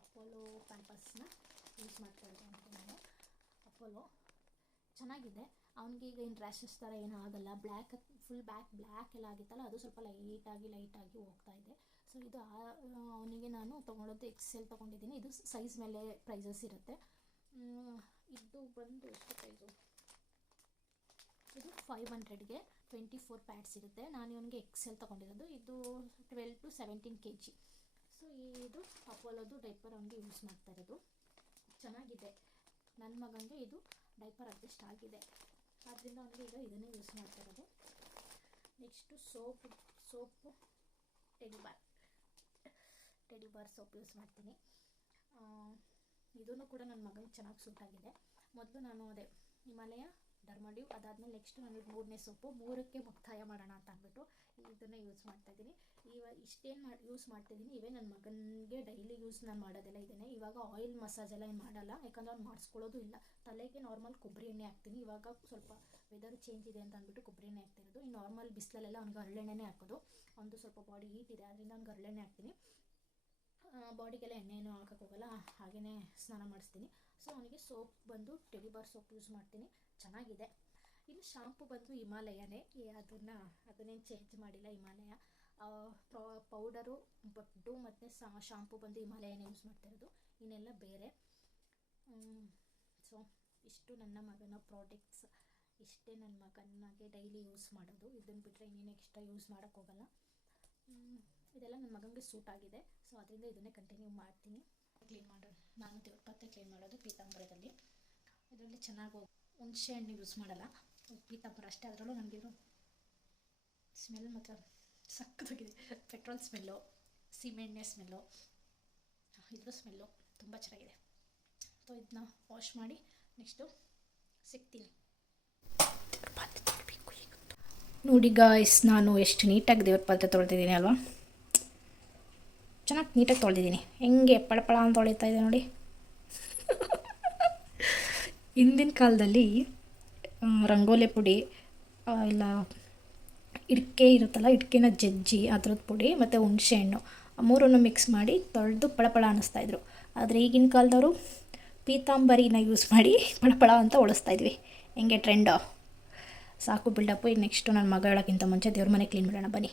ಅಪೋಲೋ ಪ್ಯಾಂಪರ್ಸ್ನ ಯೂಸ್ ಮಾಡ್ತಾಯಿದ್ದೆ ಅಂತ ನಾನು. ಅಪೋಲೋ ಚೆನ್ನಾಗಿದೆ. ಅವನಿಗೆ ಈಗ ಏನು ರ್ಯಾಷಸ್ ಥರ ಏನೂ ಆಗೋಲ್ಲ. ಫುಲ್ ಬ್ಲ್ಯಾಕ್ ಎಲ್ಲ ಆಗಿತ್ತಲ್ಲ, ಅದು ಸ್ವಲ್ಪ ಲೈಟಾಗಿ ಹೋಗ್ತಾ ಇದೆ. ಸೊ ಇದು ಅವನಿಗೆ ನಾನು ತೊಗೊಳೋದು XL ತೊಗೊಂಡಿದ್ದೀನಿ. ಇದು ಸೈಜ್ ಮೇಲೆ ಪ್ರೈಸಸ್ ಇರುತ್ತೆ. ಇದು ಬಂದು ಎಷ್ಟು ಪ್ರೈಸು, ಇದು 500ಗೆ 24 ಪ್ಯಾಡ್ಸ್ ಇರುತ್ತೆ. ನಾನು ಇವನಿಗೆ XL ತೊಗೊಂಡಿರೋದು. ಇದು 12 to 17 kg. ಸೊ ಇದು ಅಪೋಲೋದು ಡೈಪರ್ ಅವನಿಗೆ ಯೂಸ್ ಮಾಡ್ತಾ ಇರೋದು. ಚೆನ್ನಾಗಿದೆ. ನನ್ನ ಮಗನಿಗೆ ಇದು ಡೈಪರ್ ಅಡ್ಜಸ್ಟ್ ಆಗಿದೆ, ಆದ್ದರಿಂದ ಅವನಿಗೆ ಈಗ ಇದನ್ನೇ ಯೂಸ್ ಮಾಡ್ತಾ ಇರೋದು. Next soap teddy bar soap use ಮಾಡ್ತೀನಿ. ಇದನ್ನು ಕೂಡ ನನ್ನ ಮಗನಿಗೆ ಚೆನ್ನಾಗಿ ಸೂಟ್ ಆಗಿದೆ. ಮೊದಲು ನಾನು ಅದೇ ಹಿಮಾಲಯ, ಡರ್ಮಡ್ಯೂ, ಅದಾದಮೇಲೆ ನೆಕ್ಸ್ಟ್ ನನಗೆ 3ನೇ ಸೋಪು, 3ಕ್ಕೆ ಮುಕ್ತಾಯ ಮಾಡೋಣ ಅಂತ ಅಂದ್ಬಿಟ್ಟು ಇದನ್ನೇ ಯೂಸ್ ಮಾಡ್ತಾಯಿದ್ದೀನಿ. ಇಷ್ಟೇನು ಯೂಸ್ ಮಾಡ್ತಿದ್ದೀನಿ. ಇವೇ ನನ್ನ ಮಗನಿಗೆ ಡೈಲಿ ಯೂಸ್ ನಾನು ಮಾಡೋದೆಲ್ಲ ಇದೇನೆ. ಇವಾಗ ಆಯಿಲ್ ಮಸಾಜ್ ಎಲ್ಲ ಏನು ಮಾಡಲ್ಲ, ಯಾಕಂದ್ರೆ ಅವ್ನು ಮಾಡಿಸ್ಕೊಳ್ಳೋದು ಇಲ್ಲ. ತಲೆಗೆ ನಾರ್ಮಲ್ ಕೊಬ್ಬರಿ ಎಣ್ಣೆ ಹಾಕ್ತೀನಿ. ಇವಾಗ ಸ್ವಲ್ಪ ವೆದರ್ ಚೇಂಜ್ ಇದೆ ಅಂತ ಅಂದ್ಬಿಟ್ಟು ಕೊಬ್ಬರಿ ಎಣ್ಣೆ ಹಾಕ್ತಿರೋದು. ಈ ನಾರ್ಮಲ್ ಬಿಸಿಲಲ್ಲೆಲ್ಲ ಅವ್ನಿಗೆ ಹರಳೆಣ್ಣೆನೇ ಹಾಕೋದು. ಅವ್ನದು ಸ್ವಲ್ಪ ಬಾಡಿ ಹೀಟ್ ಇದೆ, ಅದರಿಂದ ಅವ್ನಿಗೆ ಹರಳೆಣ್ಣೆ ಹಾಕ್ತೀನಿ. ಬಾಡಿಗೆಲ್ಲ ಎಣ್ಣೆನೂ ಹಾಕೋಕ್ಕೋಗಲ್ಲ, ಹಾಗೆಯೇ ಸ್ನಾನ ಮಾಡಿಸ್ತೀನಿ. ಸೊ ಅವನಿಗೆ ಸೋಪ್ ಬಂದು ಟೆಡಿ ಬಾರ್ ಸೋಪ್ ಯೂಸ್ ಮಾಡ್ತೀನಿ, ಚೆನ್ನಾಗಿದೆ. ಇನ್ನು ಶಾಂಪು ಬಂದು ಹಿಮಾಲಯನೇ, ಅದನ್ನೇನು ಚೇಂಜ್ ಮಾಡಿಲ್ಲ. ಹಿಮಾಲಯ ಪೌಡರು, ಬಡ್ಡು ಮತ್ತು ಶಾಂಪು ಬಂದು ಹಿಮಾಲಯನೇ ಯೂಸ್ ಮಾಡ್ತಿರೋದು, ಇನ್ನೆಲ್ಲ ಬೇರೆ. ಸೊ ಇಷ್ಟು ನನ್ನ ಮಗನ ಪ್ರಾಡಕ್ಟ್ಸ್. ಇಷ್ಟೇ ನನ್ನ ಮಗನಿಗೆ ಡೈಲಿ ಯೂಸ್ ಮಾಡೋದು. ಇದನ್ನು ಬಿಟ್ಟರೆ ಇನ್ನೇನು ಎಕ್ಸ್ಟ್ರಾ ಯೂಸ್ ಮಾಡೋಕ್ಕೋಗಲ್ಲ. ಇದೆಲ್ಲ ನನ್ನ ಮಗನಿಗೆ ಸೂಟ್ ಆಗಿದೆ. ಸೊ ಅದರಿಂದ ಇದನ್ನೇ ಕಂಟಿನ್ಯೂ ಮಾಡ್ತೀನಿ. ಕ್ಲೀನ್ ಮಾಡೋದು, ನಾನು ದೇವ್ರ ಪಾತ್ರೆ ಕ್ಲೀನ್ ಮಾಡೋದು ಪೀತಾಂಬರದಲ್ಲಿ. ಇದರಲ್ಲಿ ಚೆನ್ನಾಗಿ ಹುಣಸೆ ಹಣ್ಣು ಯೂಸ್ ಮಾಡಲ್ಲ, ಪೀತಾಂಬರ ಅಷ್ಟೇ. ಅದರಲ್ಲೂ ನನಗಿರೋ ಸ್ಮೆಲ್ ಮಾತ್ರ ಸಕ್ಕತ್ತಾಗಿದೆ. ಪೆಟ್ರೋಲ್ ಸ್ಮೆಲ್ಲು, ಸೀಮೆಎಣ್ಣೆ ಸ್ಮೆಲ್ಲು, ಇದ್ರ ಸ್ಮೆಲ್ಲು ತುಂಬ ಚೆನ್ನಾಗಿದೆ. ಸೊ ಇದನ್ನ ವಾಶ್ ಮಾಡಿ ನೆಕ್ಸ್ಟು ಸಿಗ್ತೀನಿ. ನೋಡಿ ಗಾಯ್ಸ್, ನಾನು ಎಷ್ಟು ನೀಟಾಗಿ ದೇವ್ರ ಪಾತ್ರೆ ತೊಳೆದಿದ್ದೀನಿ ಅಲ್ವಾ. ಚೆನ್ನಾಗಿ ನೀಟಾಗಿ ತೊಳೆದಿದ್ದೀನಿ. ಹೆಂಗೆ ಪಳಪಳ ಅಂತ ತೊಳಿತಾ ಇದೆ ನೋಡಿ. ಹಿಂದಿನ ಕಾಲದಲ್ಲಿ ರಂಗೋಲಿ ಪುಡಿ ಇಲ್ಲ ಇಡ್ಕೆ ಇರುತ್ತಲ್ಲ, ಇಡ್ಕೆನ ಜಜ್ಜಿ ಅದ್ರದ್ದು ಪುಡಿ ಮತ್ತು ಹುಣಸೆ ಹಣ್ಣು ಮೂರನ್ನು ಮಿಕ್ಸ್ ಮಾಡಿ ತೊಳೆದು ಪಳಪಳ ಅನ್ನಿಸ್ತಾಯಿದ್ರು. ಆದರೆ ಈಗಿನ ಕಾಲದವರು ಪೀತಾಂಬರಿನ ಯೂಸ್ ಮಾಡಿ ಪಳಪಳ ಅಂತ ಒಳಿಸ್ತಾಯಿದ್ವಿ. ಹೆಂಗೆ ಟ್ರೆಂಡು. ಸಾಕು ಬಿಲ್ಡಪ್ಪು. ಈಗ ನೆಕ್ಸ್ಟು ನನ್ನ ಮಗ ಹೇಳೋಕ್ಕಿಂತ ಮುಂಚೆ ದೇವ್ರ ಮನೆ ಕ್ಲೀನ್ ಮಾಡೋಣ ಬನ್ನಿ.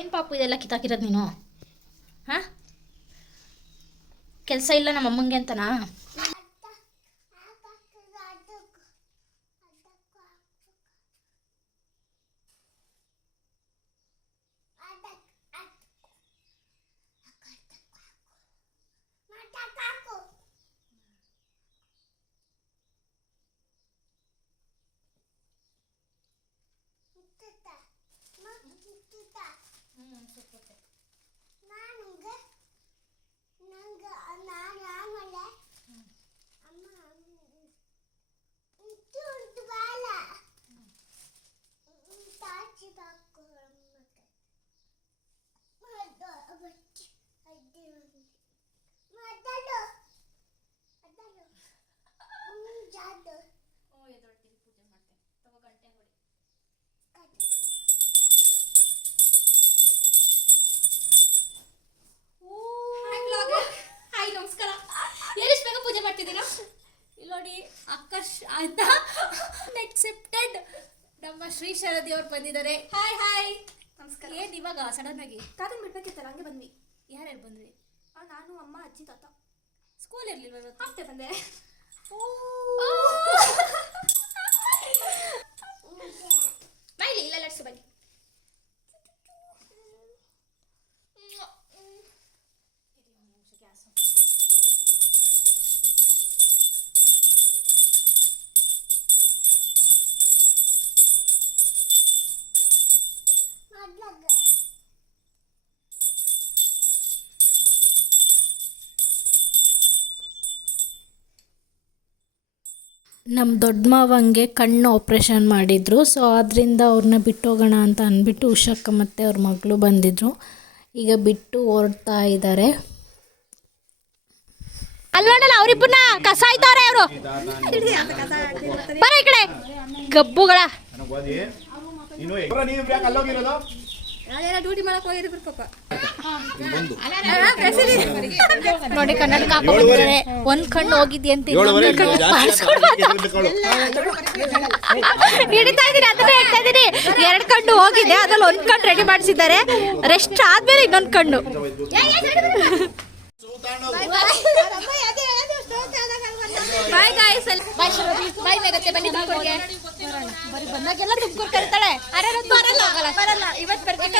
ಏನು ಪಾಪು ಇದೆಲ್ಲ ಕಿತ್ತಾಕಿರೋದು ನೀನು? ಹಾಂ, ಕೆಲಸ ಇಲ್ಲ ನಮ್ಮ ಅಮ್ಮಂಗೆ ಅಂತನಾ? ನೋಡಿ ಆಕಾಶ್ ಆಯ್ತಾ, ಅಕ್ಸೆಪ್ಟೆಡ್. ನಮ್ಮ ಶ್ರೀ ಶಾರದಿ ಅವ್ರು ಬಂದಿದ್ದಾರೆ. ಹಾಯ್ ನಮಸ್ಕಾರ. ಏನು ಇವಾಗ ಸಡನ್ ಆಗಿ? ಕಾದನ್ ಬಿಡ್ಬೇಕಿತ್ತಲ್ಲ, ಹಂಗೆ ಬಂದ್ವಿ. ಯಾರ್ಯಾರು ಬಂದ್ರಿ? ನಾನು ಅಮ್ಮ ಅಜ್ಜಿ ತಾತ. ಸ್ಕೂಲ್ ಇರಲಿಲ್ವ ಇವತ್ತು? ಅಷ್ಟೇ ಬಂದೆ. ಬೈಲಿ ಇಲ್ಲ ಲಟ್ಸು ಬನ್ನಿ. ನಮ್ಮ ದೊಡ್ಡ ಮಾವಂಗೆ ಕಣ್ಣು ಆಪ್ರೇಷನ್ ಮಾಡಿದರು. ಸೊ ಅದರಿಂದ ಅವ್ರನ್ನ ಬಿಟ್ಟೋಗೋಣ ಅಂತ ಅಂದ್ಬಿಟ್ಟು ಉಷಕ್ಕ ಮತ್ತು ಅವ್ರ ಮಗಳು ಬಂದಿದ್ದರು. ಈಗ ಬಿಟ್ಟು ಹೊರಡ್ತಾ ಇದ್ದಾರೆ. ಅಲ್ವಲ್ಲ ಅವರಿಬ್ಬರನ್ನ ಕಸ ಆಯ್ತವ್ರೆ ಅವರು. ಬರ ಈ ಕಡೆ ಗಬ್ಬುಗಳ. ಡ್ಯೂಟಿ ಮಾಡಕ್ ಹೋಗಿದ್ರು ಪಾಪ. ನೋಡಿ ಕನ್ನಡಕ ಹಾಕೊಂಡಿದ್ದಾರೆ. ಒಂದ್ ಕಣ್ಣು ಹೋಗಿದ್ಯಂತ ಹಿಡಿತಾ ಇದೀನಿ, ಅದನ್ನೇ ಹೇಳ್ತಾ ಇದೀನಿ. 2 ಕಣ್ಣು ಹೋಗಿದೆ, ಅದ್ರಲ್ಲಿ 1 ಕಣ್ಣು ರೆಡಿ ಮಾಡಿಸಿದ್ದಾರೆ. ರೆಸ್ಟ್ ಆದ್ಮೇಲೆ ಇನ್ನೊಂದು ಕಣ್ಣು. Bye guys. Bye Sharadi. Bye ಮೇಗತ್ತೆ. ಬನ್ನಿ ತುಮಕೂರಿಗೆ. ಬರಿ ಬಂದಾಗೆಲ್ಲ ತುಮಕೂರು ಕರೀತಾಳೆ. ಬರಲ್ಲ ಇವತ್ತು ಕರ್ಕೊಂಡು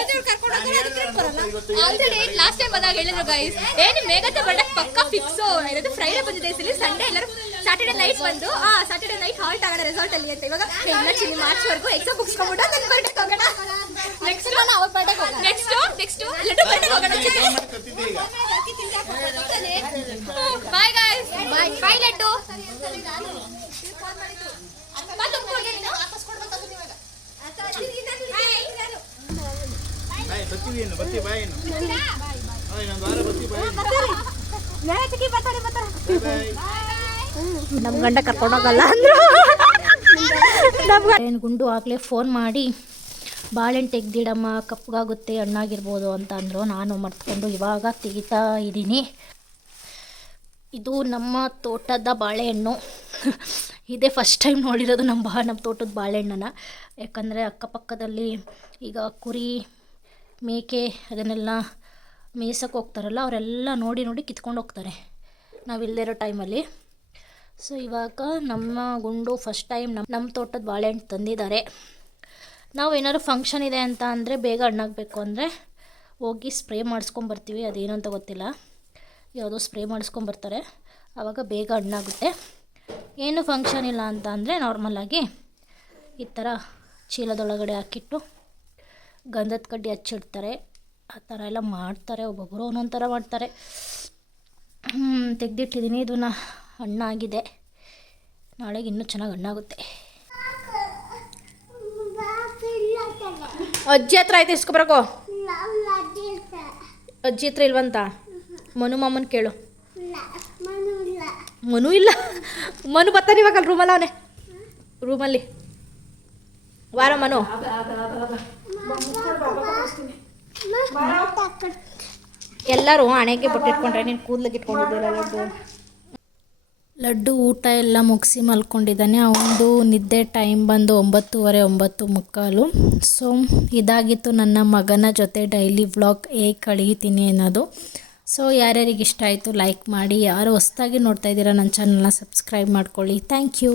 ಆಲ್ರೆಡಿ ಲಾಸ್ಟ್ ಟೈಮ್ ಬಂದಾಗ ಹೇಳಿದ್ರು ಗೈಸ್, ನಿಮ್ ಮೇಗತ್ತೆ ಬರಕ್ಕೆ ಪಕ್ಕಾ ಫಿಕ್ಸ್ ಇರೋದು. ಫ್ರೈಡೆ ಬಂದಿದೆ, ಈ ಸಂಡೇ ಎಲ್ಲರೂ ಸ್ಯಾಟರ್ಡೆ ನೈಟ್ ಬಂದು ಸ್ಯಾಟರ್ಡೆ ನೈಟ್ ಹಾಲ್ಟ್ ಆಗೋಣ ರೆಸಾರ್ಟ್ ಅಲ್ಲಿ ಅಂತ. ಇವಾಗ ಎಲ್ಲ ಚಿಲ್ಲಿ ಮಾರ್ಚ್ವರೆಗೂ ಎಕ್ಸಾಮ್ ಮುಗಿಸ್ಕೊಂಡ್ಬಿಟ್ಟು ನನ್ನ ಬರ್ಡೇ ಹೋಗೋಣ. ನೆಕ್ಸ್ಟ್ ಅವ್ರ ಬರ್ಡೇ ಹೋಗೋಣ. ನೆಕ್ಸ್ಟ್ ಲೆಟರ್ ಬರ್ಡೇ ಹೋಗೋಣ. Bye guys. ಬಾಯ್ ಲಡ್ಡು. ನಮ್ಮ ಗಂಡ ಕರ್ಕೊಂಡೋಗಲ್ಲ ಅಂದ್ರು. ಏನು ಗುಂಡು ಆಗಲೇ ಫೋನ್ ಮಾಡಿ ಬಾಳೆಹಣ್ಣು ತೆಗ್ದಿಡಮ್ಮ, ಕಪ್ಪಗಾಗುತ್ತೆ, ಹಣ್ಣಾಗಿರ್ಬೋದು ಅಂತ ಅಂದರು. ನಾನು ಮರ್ತ್ಕೊಂಡು ಇವಾಗ ತೆಗಿತಾ ಇದ್ದೀನಿ. ಇದು ನಮ್ಮ ತೋಟದ ಬಾಳೆಹಣ್ಣು. ಇದೇ ಫಸ್ಟ್ ಟೈಮ್ ನೋಡಿರೋದು ನಮ್ಮ ತೋಟದ ಬಾಳೆಹಣ್ಣನ್ನು. ಯಾಕಂದರೆ ಅಕ್ಕಪಕ್ಕದಲ್ಲಿ ಈಗ ಕುರಿ ಮೇಕೆ ಅದನ್ನೆಲ್ಲ ಮೇಯ್ಸೋಕೆ ಹೋಗ್ತಾರಲ್ಲ, ಅವರೆಲ್ಲ ನೋಡಿ ಕಿತ್ಕೊಂಡು ಹೋಗ್ತಾರೆ ನಾವಿಲ್ಲದೇ ಇರೋ ಟೈಮಲ್ಲಿ. ಸೊ ಇವಾಗ ನಮ್ಮ ಗುಂಡು ಫಸ್ಟ್ ಟೈಮ್ ನಮ್ಮ ತೋಟದ ಬಾಳೆಹಣ್ಣು ತಂದಿದ್ದಾರೆ. ನಾವು ಏನಾದ್ರು ಫಂಕ್ಷನ್ ಇದೆ ಅಂತ ಅಂದರೆ ಬೇಗ ಹಣ್ಣಾಗಬೇಕು ಅಂದರೆ ಹೋಗಿ ಸ್ಪ್ರೇ ಮಾಡಿಸ್ಕೊಂಬರ್ತೀವಿ. ಅದೇನು ಅಂತ ಗೊತ್ತಿಲ್ಲ, ಯಾವುದೋ ಸ್ಪ್ರೇ ಮಾಡಿಸ್ಕೊಂಬರ್ತಾರೆ, ಆವಾಗ ಬೇಗ ಹಣ್ಣಾಗುತ್ತೆ. ಏನು ಫಂಕ್ಷನ್ ಇಲ್ಲ ಅಂತ ಅಂದರೆ ನಾರ್ಮಲಾಗಿ ಈ ಥರ ಚೀಲದೊಳಗಡೆ ಹಾಕಿಟ್ಟು ಗಂಧದ ಕಡ್ಡಿ ಹಚ್ಚಿಡ್ತಾರೆ. ಆ ಥರ ಎಲ್ಲ ಮಾಡ್ತಾರೆ, ಒಬ್ಬೊಬ್ಬರು ಒಂದೊಂದು ಥರ ಮಾಡ್ತಾರೆ. ತೆಗೆದಿಟ್ಟಿದ್ದೀನಿ, ಇದನ್ನು ಹಣ್ಣಾಗಿದೆ. ನಾಳೆಗೆ ಇನ್ನೂ ಚೆನ್ನಾಗಿ ಹಣ್ಣಾಗುತ್ತೆ. ಅಜ್ಜಿ ಹತ್ರ ಆಯ್ತು ಇಸ್ಕೊಬರಕೋ. ಅಜ್ಜಿ ಹತ್ರ ಇಲ್ವಂತ? ಮನು ಮಾಮನ್ ಕೇಳು. ಮನು ಇಲ್ಲ. ಮನು ಬರ್ತಾನೆ ಇವಾಗ ರೂಮಲ್ಲ, ಅವನೇ ರೂಮಲ್ಲಿ. ವಾರ ಮನು. ಎಲ್ಲರೂ ಹಣೆಗೆ ಬಟ್ಟಿಟ್ಕೊಂಡ್ರೆ ನೀನು ಕೂದಲಿಗೆ ಇಟ್ಕೊಂಡಿದ್ದೀರ. ಲಡ್ಡು ಊಟ ಎಲ್ಲ ಮುಗಿಸಿ ಮಲ್ಕೊಂಡಿದ್ದಾನೆ. ಅವನದು ನಿದ್ದೆ ಟೈಮ್ ಬಂದು 9:30 9:45. ಸೊ ಇದಾಗಿತ್ತು ನನ್ನ ಮಗನ ಜೊತೆ ಡೈಲಿ ವ್ಲಾಗ್ ಹೇಗೆ ಕಳೀತೀನಿ ಅನ್ನೋದು. ಸೊ ಯಾರ್ಯಾರಿಗೆ ಇಷ್ಟ ಆಯಿತು ಲೈಕ್ ಮಾಡಿ, ಯಾರು ಹೊಸದಾಗಿ ನೋಡ್ತಾ ಇದ್ದೀರಾ ನನ್ನ ಚಾನಲ್ನ ಸಬ್ಸ್ಕ್ರೈಬ್ ಮಾಡ್ಕೊಳ್ಳಿ. Thank you.